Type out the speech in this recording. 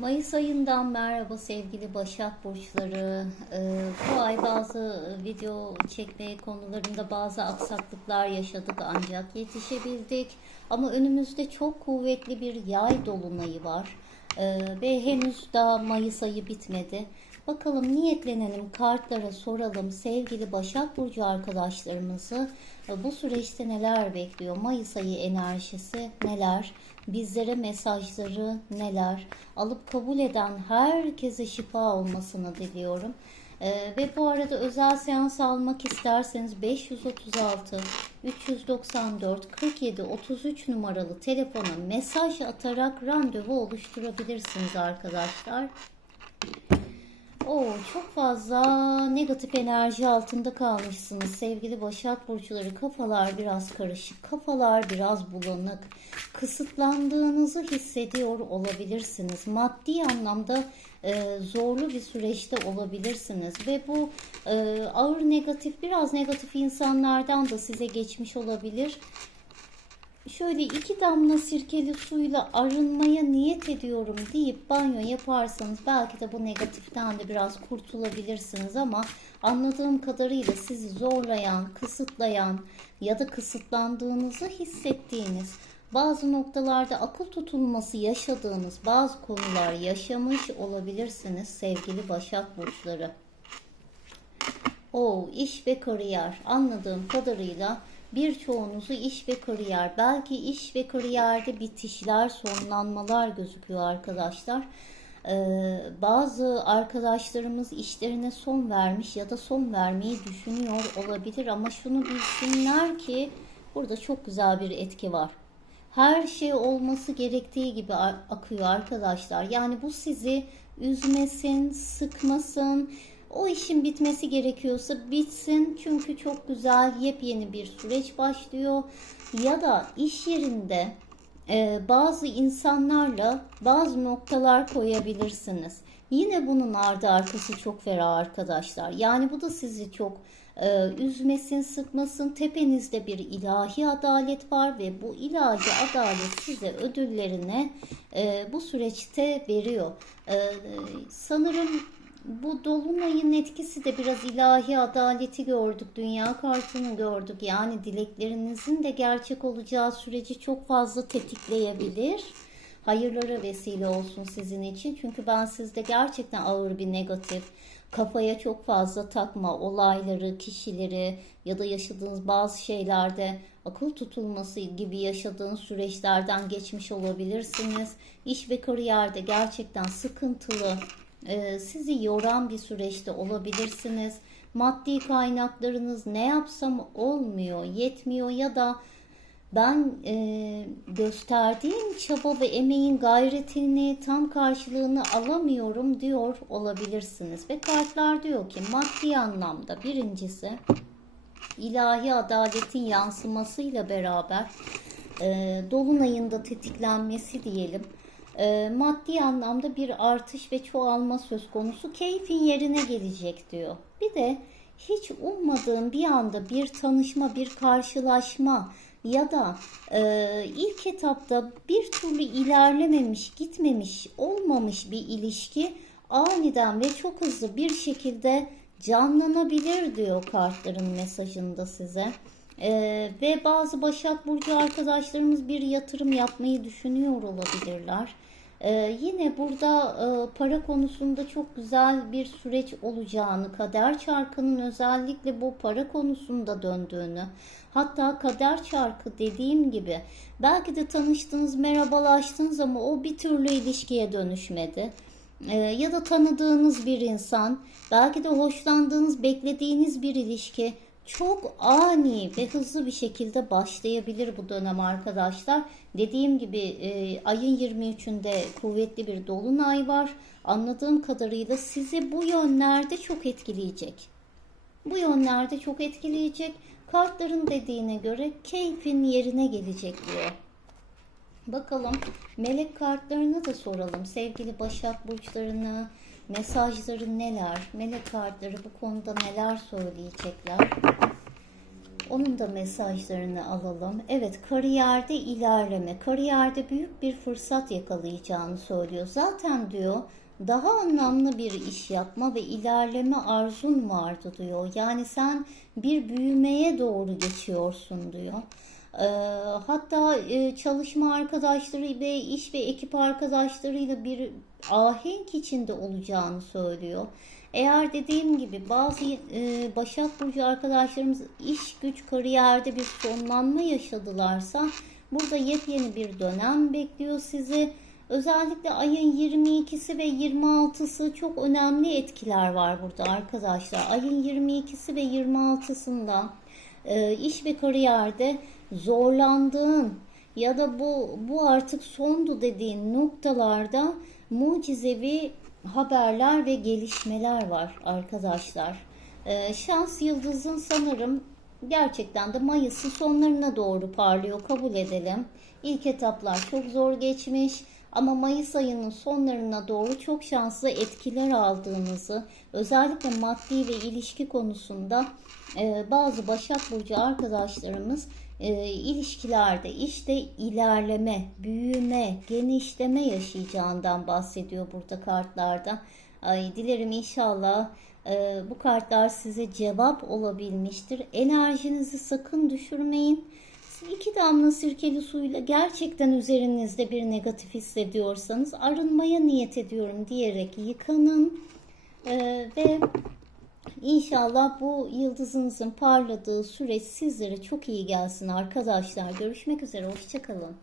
Mayıs ayından merhaba sevgili Başak Burçları. Ee, bu ay bazı video çekme konularında bazı aksaklıklar yaşadık ancak yetişebildik. Ama önümüzde çok kuvvetli bir yay dolunayı var. Ee, ve henüz daha Mayıs ayı bitmedi. Bakalım niyetlenelim, kartlara soralım sevgili Başak Burcu arkadaşlarımızı. e, Bu süreçte neler bekliyor? Mayıs ayı enerjisi neler? Bizlere mesajları neler? Alıp kabul eden herkese şifa olmasını diliyorum. Ee, ve bu arada özel seans almak isterseniz 536 394 47 33 numaralı telefona mesaj atarak randevu oluşturabilirsiniz arkadaşlar. Oo, çok fazla negatif enerji altında kalmışsınız sevgili Başak Burçları. Kafalar biraz karışık, kafalar biraz bulanık. Kısıtlandığınızı hissediyor olabilirsiniz. Maddi anlamda e, zorlu bir süreçte olabilirsiniz. Ve bu e, ağır negatif, biraz negatif insanlardan da size geçmiş olabilir şöyle iki damla sirkeli suyla arınmaya niyet ediyorum deyip banyo yaparsanız belki de bu negatiften de biraz kurtulabilirsiniz ama anladığım kadarıyla sizi zorlayan, kısıtlayan ya da kısıtlandığınızı hissettiğiniz bazı noktalarda akıl tutulması yaşadığınız bazı konular yaşamış olabilirsiniz sevgili Başak Burçları. O iş ve kariyer anladığım kadarıyla birçoğunuzu iş ve kariyer belki iş ve kariyerde bitişler sonlanmalar gözüküyor arkadaşlar. Ee, bazı arkadaşlarımız işlerine son vermiş ya da son vermeyi düşünüyor olabilir ama şunu bilsinler ki burada çok güzel bir etki var. Her şey olması gerektiği gibi akıyor arkadaşlar. Yani bu sizi üzmesin, sıkmasın. O işin bitmesi gerekiyorsa bitsin. Çünkü çok güzel yepyeni bir süreç başlıyor. Ya da iş yerinde e, bazı insanlarla bazı noktalar koyabilirsiniz. Yine bunun ardı arkası çok ferah arkadaşlar. Yani bu da sizi çok e, üzmesin, sıkmasın. Tepenizde bir ilahi adalet var ve bu ilahi adalet size ödüllerini e, bu süreçte veriyor. E, sanırım bu dolunayın etkisi de biraz ilahi adaleti gördük, dünya kartını gördük. Yani dileklerinizin de gerçek olacağı süreci çok fazla tetikleyebilir. Hayırlara vesile olsun sizin için. Çünkü ben sizde gerçekten ağır bir negatif, kafaya çok fazla takma olayları, kişileri ya da yaşadığınız bazı şeylerde akıl tutulması gibi yaşadığınız süreçlerden geçmiş olabilirsiniz. İş ve kariyerde gerçekten sıkıntılı, e, sizi yoran bir süreçte olabilirsiniz. Maddi kaynaklarınız ne yapsam olmuyor, yetmiyor ya da ben e, gösterdiğim çaba ve emeğin gayretini tam karşılığını alamıyorum diyor olabilirsiniz. Ve kartlar diyor ki maddi anlamda birincisi ilahi adaletin yansımasıyla beraber e, dolunayında tetiklenmesi diyelim. E, maddi anlamda bir artış ve çoğalma söz konusu keyfin yerine gelecek diyor. Bir de hiç ummadığım bir anda bir tanışma, bir karşılaşma ya da e, ilk etapta bir türlü ilerlememiş, gitmemiş, olmamış bir ilişki aniden ve çok hızlı bir şekilde canlanabilir diyor kartların mesajında size. Ee, ve bazı Başak Burcu arkadaşlarımız bir yatırım yapmayı düşünüyor olabilirler. Ee, yine burada e, para konusunda çok güzel bir süreç olacağını, kader çarkının özellikle bu para konusunda döndüğünü, hatta kader çarkı dediğim gibi belki de tanıştınız, merhabalaştınız ama o bir türlü ilişkiye dönüşmedi. Ee, ya da tanıdığınız bir insan, belki de hoşlandığınız, beklediğiniz bir ilişki çok ani ve hızlı bir şekilde başlayabilir bu dönem arkadaşlar. Dediğim gibi e, ayın 23'ünde kuvvetli bir dolunay var. Anladığım kadarıyla sizi bu yönlerde çok etkileyecek. Bu yönlerde çok etkileyecek. Kartların dediğine göre keyfin yerine gelecek diyor. Bakalım melek kartlarını da soralım. Sevgili Başak Burçlarını, mesajları neler? Melek kartları bu konuda neler söyleyecekler? Onun da mesajlarını alalım. Evet, kariyerde ilerleme, kariyerde büyük bir fırsat yakalayacağını söylüyor. Zaten diyor daha anlamlı bir iş yapma ve ilerleme arzun vardı diyor. Yani sen bir büyümeye doğru geçiyorsun diyor. Hatta çalışma arkadaşları ve iş ve ekip arkadaşlarıyla bir ahenk içinde olacağını söylüyor. Eğer dediğim gibi bazı Başak Burcu arkadaşlarımız iş güç kariyerde bir sonlanma yaşadılarsa burada yepyeni bir dönem bekliyor sizi. Özellikle ayın 22'si ve 26'sı çok önemli etkiler var burada arkadaşlar. Ayın 22'si ve 26'sında e, iş ve kariyerde zorlandığın ya da bu bu artık sondu dediğin noktalarda mucizevi haberler ve gelişmeler var arkadaşlar. Ee, şans yıldızın sanırım gerçekten de Mayıs'ın sonlarına doğru parlıyor kabul edelim. İlk etaplar çok zor geçmiş ama Mayıs ayının sonlarına doğru çok şanslı etkiler aldığınızı özellikle maddi ve ilişki konusunda e, bazı Başak Burcu arkadaşlarımız e, ilişkilerde işte ilerleme, büyüme, genişleme yaşayacağından bahsediyor burada kartlarda. Ay, dilerim inşallah e, bu kartlar size cevap olabilmiştir. Enerjinizi sakın düşürmeyin. İki damla sirkeli suyla gerçekten üzerinizde bir negatif hissediyorsanız arınmaya niyet ediyorum diyerek yıkanın E, ve İnşallah bu yıldızınızın parladığı süreç sizlere çok iyi gelsin arkadaşlar. Görüşmek üzere, hoşçakalın.